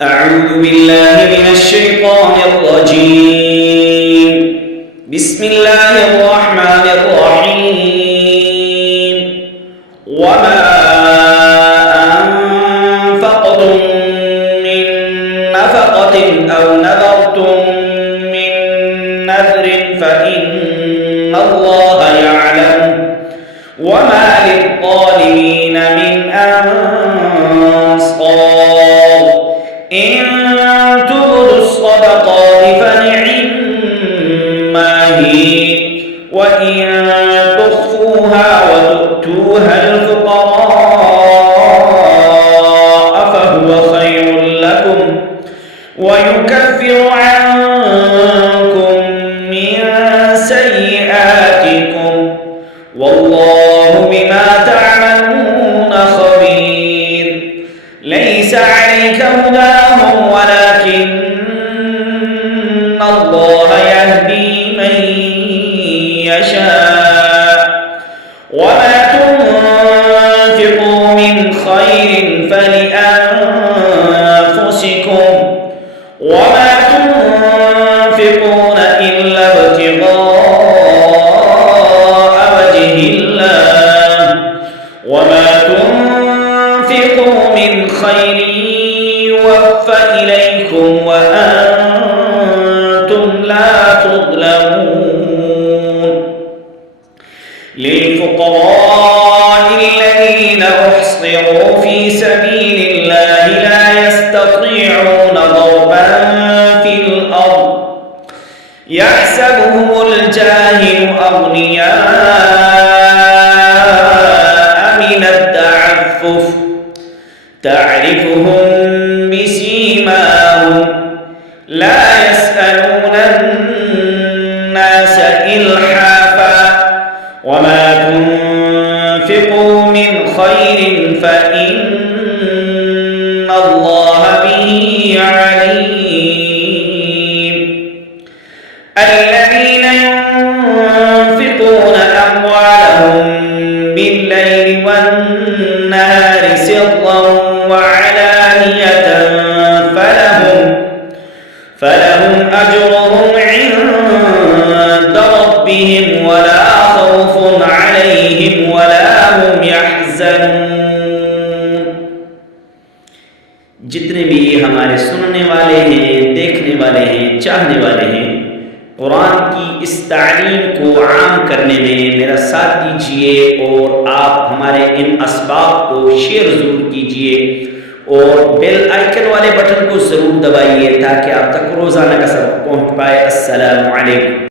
أعوذ بالله من الشيطان الرجيم. بسم الله الرحمن الرحيم. وما أنفقتم من نفقة أو نذرتم من نذر فإن الله يعلم وما للظالمين من أنصار. إن تبدوا الصدقات فنعما هي وإن تخفوها وتؤتوها الفقراء فهو خير لكم ويكفر عنكم من سيئاتكم والله بما تعملون خبير. ليس عليك هداهم ولكن الله يهدي من يشاء. وما تنفقوا من خير فلأنفسكم وما تنفقون إلا ابتغاء وجه الله وما تنفقوا من خير يوفى إليكم وأنتم لا تظلمون. للفقراء الذين أحصروا في سبيل الله لا يستطيعون ضربا في الأرض يحسبهم الجاهل أغنياء من التعفف تعرفهم بسيماهم لا يسألون الناس إلحافا وما تنفقوا من خير فإن الله به عليم. الذين ينفقون أموالهم بالليل والنهار سرا وعلانية فلهم أجرهم عند ربهم ولا خوف عليهم ولا هم يحزنون. जितने भी हमारे सुनने वाले हैं, देखने वाले हैं, चाहने वाले हैं, कुरान की इस तालीम को आम करने में मेरा साथ दीजिए और आप हमारे इन असबाब को शेयर ज़रूर कीजिए और बेल आइकन वाले बटन को ज़रूर दबाइए ताकि आप तक रोज़ाना का सबक पहुँच पाए। अस्सलामु अलैकुम।